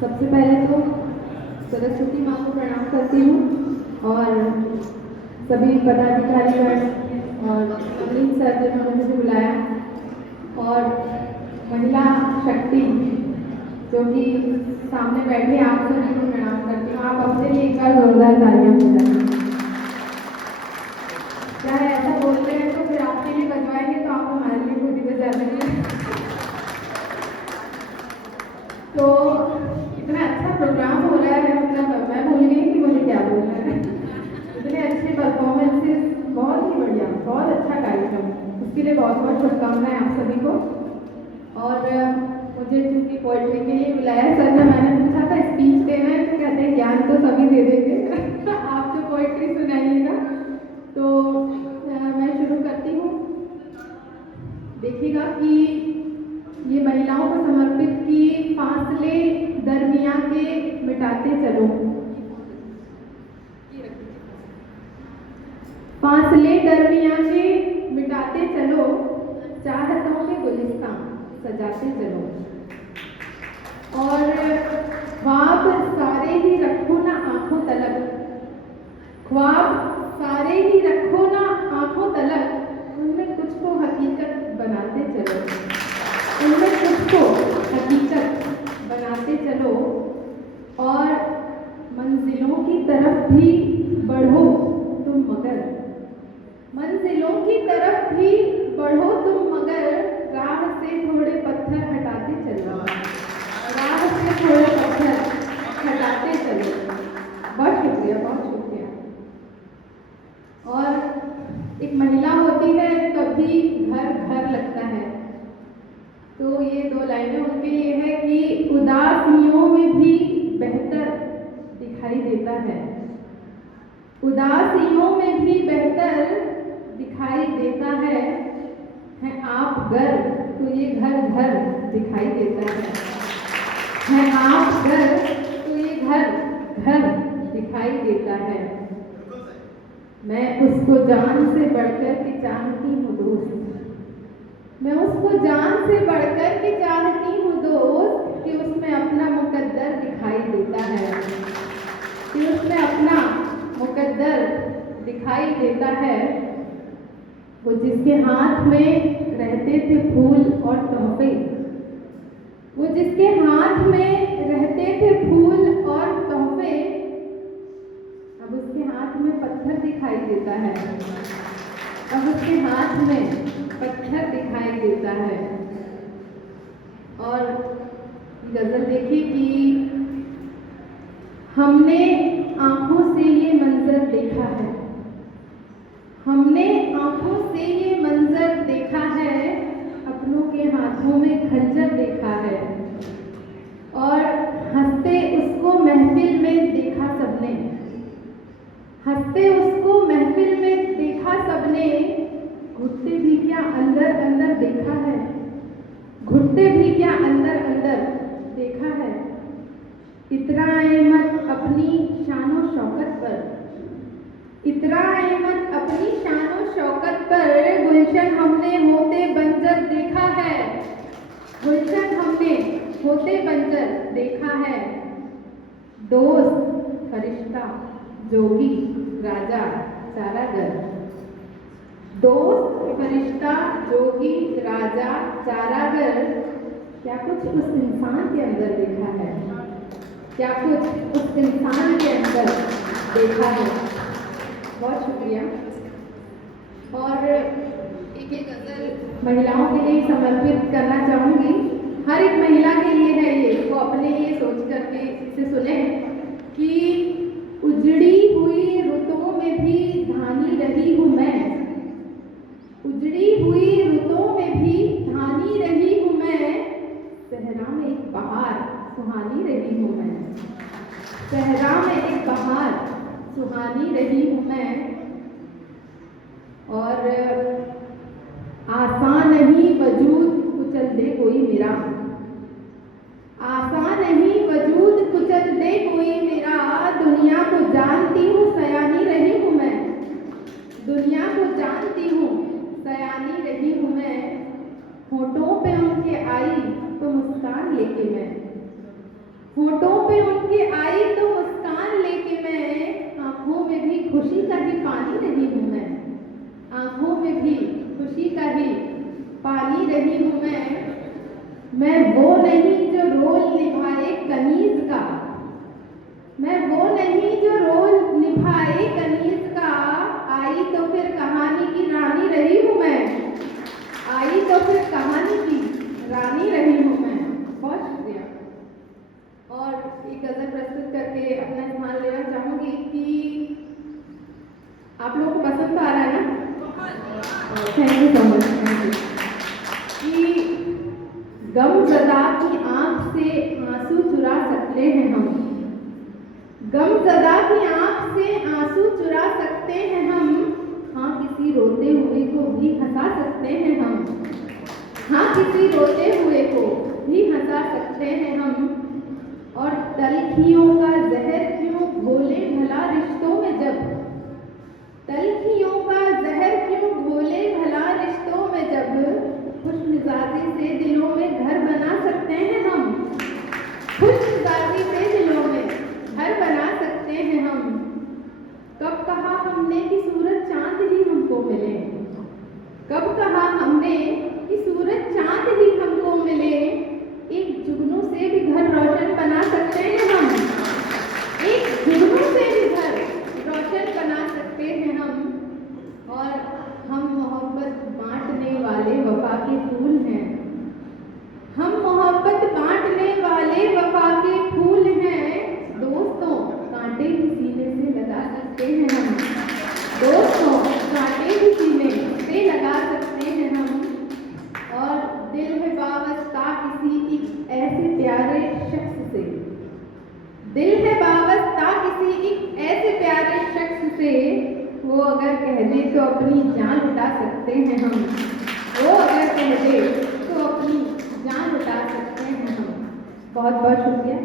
सबसे पहले तो सरस्वती माँ को प्रणाम करती हूँ और सभी पदाधिकारीगण और नवनीत सर जिन्होंने मुझे बुलाया और महिला शक्ति जो कि सामने बैठे आप सभी को प्रणाम करती हूँ। आप अपने लिए एक बार जोरदार तालियां बजाएं। क्या है, ऐसा बोलते हैं तो फिर आपके लिए बजवाएंगे तो आप हमारे लिए खुद ही बजा देंगे। तो इतना अच्छा प्रोग्राम हो रहा है, मतलब मैं भूल गई कि मुझे क्या बोलना है। इतने अच्छे परफॉर्मेंसेस, बहुत ही बढ़िया, बहुत अच्छा कार्यक्रम, उसके लिए बहुत बहुत शुभकामनाएं आप सभी को। और मुझे क्योंकि पोएट्री के लिए बुलाया सर ने, मैंने पूछा था स्पीच देना है तो कहते हैं ज्ञान तो सभी दे देंगे आप जो पोएट्री सुनाइएगा। तो मैं शुरू करती हूँ। देखिएगा कि ये महिलाओं को समर्पित की फासले दरमिया के मिटाते चलो, फासले दरमिया के मिटाते चलो, चाहतों के गुलिस्तां सजाते चलो, और ख्वाब सारे ही रखो ना आंखों तलक, ख्वाब सारे ही रखो ना आंखों तलक, उनमें कुछ को हकीकत बनाते चलो, उनमें कुछ को हकीकत बनाते चलो, और मंजिलों की तरफ भी बढ़ो तुम मगर, मंजिलों की तरफ भी बढ़ो तुम मगर, राह से थोड़े पत्थर हटाते चलो, राह से थोड़े पत्थर हटाते चलो। बहुत शुक्रिया, बहुत शुक्रिया। और एक महिला होती है तभी घर घर लगता है, तो ये दो लाइनें उनके लिए है कि उदासियों में भी बेहतर दिखाई देता है, उदासियों में भी बेहतर दिखाई देता है आप घर तो ये घर घर दिखाई देता है आप घर तो ये घर घर दिखाई देता है। मैं उसको जान से बढ़कर के चाहती हूँ दोस्त, मैं उसको जान से बढ़कर के चाहती हूँ दोस्त, कि उसमें अपना मुकद्दर दिखाई देता है, कि उसमें अपना मुकद्दर दिखाई देता है। वो जिसके हाथ में रहते थे फूल और तोहफे, वो जिसके हाथ में रहते थे फूल और तोहफे, अब उसके हाथ में पत्थर दिखाई देता है, अब उसके हाथ में पत्थर दिखाई देता है। और गजल देखिए कि हमने आंखों से ये मंजर देखा है, हमने आंखों से ये मंजर देखा है, अपनों के हाथों में खंजर देखा है, और हंसते उसको महफिल में देखा सबने, हंसते उसको महफिल में देखा सबने, घुटते भी क्या अंदर अंदर देखा है, घुटते भी क्या अंदर अंदर देखा है। इतराए मत अपनी शानो शौकत पर, इतराए मत अपनी शानो शौकत पर, गुलशन हमने होते बंजर देखा है, गुलशन हमने होते बंजर देखा है। दोस्त फरिश्ता जोगी राजा चारागर, दोस्त फरिश्ता जोगी राजा चारागर, क्या कुछ उस इंसान के अंदर देखा है, क्या कुछ उस इंसान के अंदर देखा है। बहुत शुक्रिया। और एक एक गजल महिलाओं के लिए समर्पित करना चाहूँगी, हर एक महिला के लिए है ये, वो अपने लिए सोच करके इसे सुने कि उजड़ी हुई रुतों में भी धानी रही हूँ मैं, उजड़ी हुई रुतों में भी धानी रही हूँ मैं, सहरा में एक बहार सुहानी रही हूँ मैं, सहरा में एक बहार सुहानी रही हूँ मैं। और आसान नहीं वजूद कुचल दे कोई मेरा, आसान नहीं वजूद कुचल दे कोई मेरा, दुनिया को जानती हूँ सयानी रही हूँ मैं, दुनिया को जानती हूँ सयानी रही हूँ मैं। होठों पे उनके आई तो मुस्कान लेके मैं, होठों नहीं जो रोल निभाए कनीज का, मैं वो नहीं जो रोल निभाए कनीज का, आई तो फिर कहानी की रानी रही हूँ मैं, आई तो फिर कहानी की रानी रही हूँ मैं। बहुत शुक्रिया। और एक गजल प्रस्तुत करके अपना स्थान लेना चाहूंगी कि आप लोगों को पसंद आ रहा है ना? Thank you so much. Thank you. कि गमज़दा की आंख से आंसू चुरा सकते हैं हम, गमज़दा की आंख से आंसू चुरा सकते हैं हम, हाँ किसी रोते हुए को भी हंसा सकते हैं हम, हाँ किसी रोते हुए को भी हंसा सकते हैं हम। और तलखियों का जहर क्यों घोले भला रिश्तों में जब, तलखियों का जहर क्यों घोले भला रिश्तों में जब, खुशमिजाजी से दिलों में घर बना सकते हैं हम, खुशमिजाजी से दिलों में घर बना सकते हैं हम। कब कहा हमने कि सूरज चांद ही हमको मिले, कब कहा हमने कि सूरज चांद ही हमको मिले, एक जुगनू से भी घर रोशन बना सकते हैं हम, एक जुगनू से भी घर रोशन बना सकते हैं हम। और हम मोहब्बत बांटने वाले वफा के फूल हैं, हम मोहब्बत बांटने वाले वफा के फूल हैं, दोस्तों कांटे भी सीने से लगा सकते हैं हम, दोस्तों कांटे भी सीने से लगा सकते हैं हम। और दिल है वाबस्ता किसी एक ऐसे प्यारे शख्स से, दिल है वाबस्ता किसी एक ऐसे प्यारे शख्स से, वो अगर कह दे तो अपनी जान उठा सकते हैं हम, वो अगर कह दे तो अपनी जान उठा सकते हैं हम। बहुत बहुत शुक्रिया।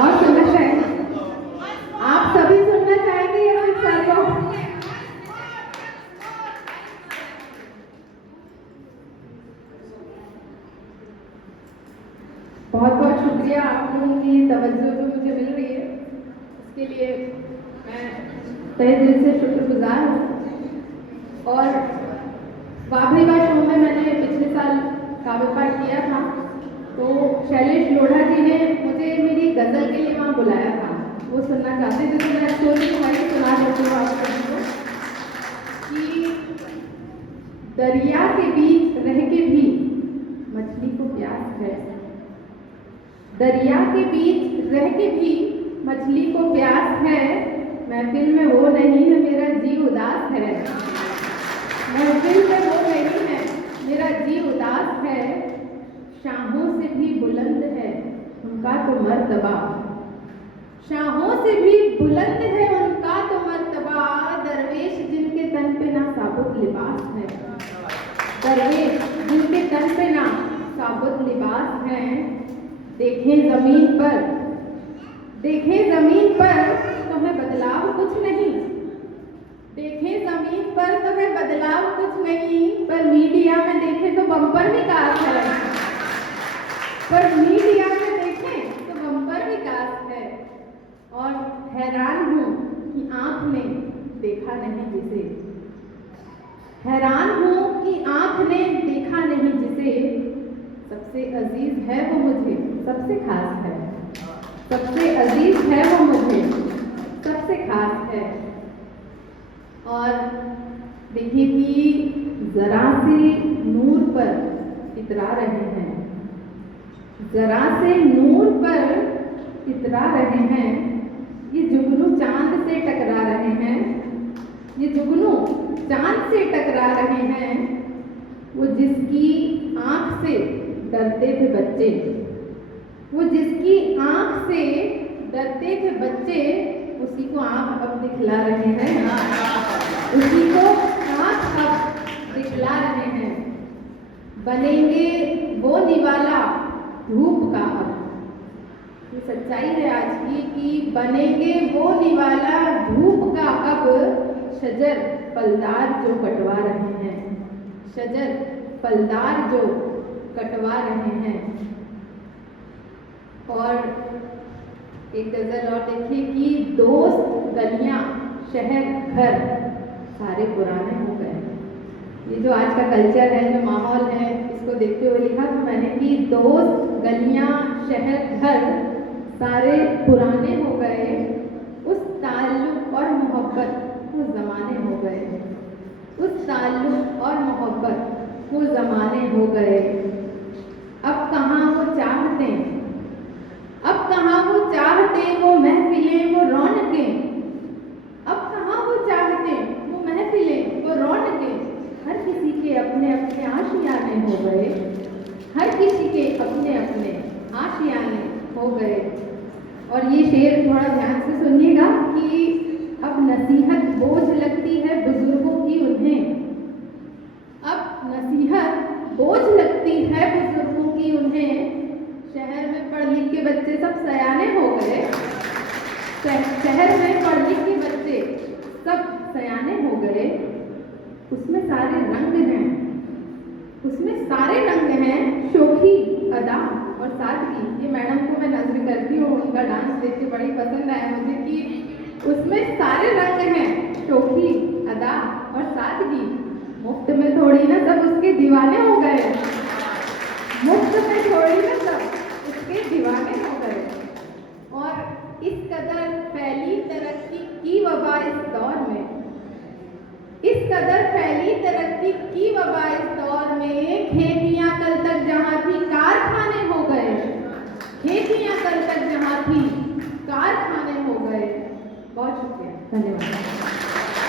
और सुनना चाहेंगे? आप सभी सुनना चाहेंगे या फिर सर को? बहुत बहुत शुक्रिया आप लोगों की तवज्जो जो मुझे मिल रही है, उसके लिए मैं तहे दिल से शुक्रगुजार हूँ। और वाह भाई वाह शो में मैंने पिछले साल काव्य पाठ किया था, तो शैलेश लोढ़ा जी ने मुझे मेरी गज़ल के लिए वहाँ बुलाया था, वो सुनना चाहते थे, तो मैं स्टोरी तुम्हारी सुना देती हूँ आप सभी को। कि दरिया के बीच रह के भी मछली को प्यास है, दरिया के बीच रह के भी मछली को प्यास है, महफिल में वो नहीं है मेरा जी उदास है, महफिल में वो नहीं है मेरा जी उदास है, शाहों से भी बुलंद है उनका तो मर्तबा, शाहों से भी बुलंद है उनका तो मर्तबा, दरवेश जिनके तन पे ना साबुत लिबास है, दरवेश जिनके तन पे ना साबुत लिबास है। देखें ज़मीन पर, देखें ज़मीन पर तो है बदलाव कुछ नहीं, देखें ज़मीन पर तो है बदलाव कुछ नहीं, पर मीडिया में देखें तो बम्पर विकास है, पर मीडिया में देखें तो बम्पर विकास है। और हैरान हूँ कि आँख ने देखा नहीं जिसे, हैरान हूँ कि आँख ने देखा नहीं जिसे, सबसे अजीज है वो मुझे सबसे खास है, सबसे अजीज है वो मुझे सबसे खास है। और देखिए कि जरा से नूर पर इतरा रहे हैं, जरा से नूर पर इतरा रहे हैं, ये जुगनू चांद से टकरा रहे हैं, ये जुगनू चांद से टकरा रहे हैं। वो जिसकी आँख से डरते थे बच्चे, वो जिसकी आँख से डरते थे बच्चे, उसी को आँख अब दिखला रहे हैं, उसी को आँख अब दिखला रहे हैं। बनेंगे वो निवाला धूप का अब, ये सच्चाई है आज की कि बनेंगे वो निवाला धूप का अब, शजर फलदार जो कटवा रहे हैं, शजर फलदार जो कटवा रहे हैं। और एक गजल और देखिए कि दोस्त गलियां शहर घर सारे पुराने हो गए। ये जो आज का कल्चर है, जो माहौल है, इसको देखते हुए लिखा तो मैंने कि दोस्त गलियां शहर घर सारे पुराने हो गए, उस ताल्लुक और मोहब्बत वो ज़माने हो गए, उस ताल्लुक और मोहब्बत वो ज़माने हो गए। अब कहाँ वो चाहते, अब कहाँ वो चाहते, वो महफिलें वो रौनकें, अब कहाँ वो चाहते, वो महफिलें वो रौनकें। हर किसी के अपने अपने आशियाने हो गए, हर किसी के अपने अपने आशियाने हो गए। और ये शेर थोड़ा ध्यान से सुनिएगा कि अब नसीहत बोझ लगती है बुजुर्गों की उन्हें, अब नसीहत बोझ लगती है बुजुर्गों की उन्हें। शहर में पढ़ लिख के बच्चे सब सयाने हो गए, शहर में पढ़ लिख के बच्चे सब सयाने हो गए। उसमें सारे रंग हैं, उसमें सारे रंग हैं, शोखी अदा और सादगी। ये मैडम को मैं नजर करती हूँ, उनका डांस देख के बड़ी पसंद आया मुझे कि उसमें सारे रंग हैं, शोखी अदा और सादगी। मुफ्त में थोड़ी ना सब उसके दीवाने हो गए, मुफ्त में थोड़ी ना सब उसके दीवाने हो गए। और इस कदर फैली तरक्की की वबा इस दौर में, इस कदर फैली तरक्की की वबा इस दौर में, खेतियां कल तक जहां थी कारखाने हो गए, खेतियां कल तक जहां थी कारखाने हो गए। बहुत शुक्रिया, धन्यवाद।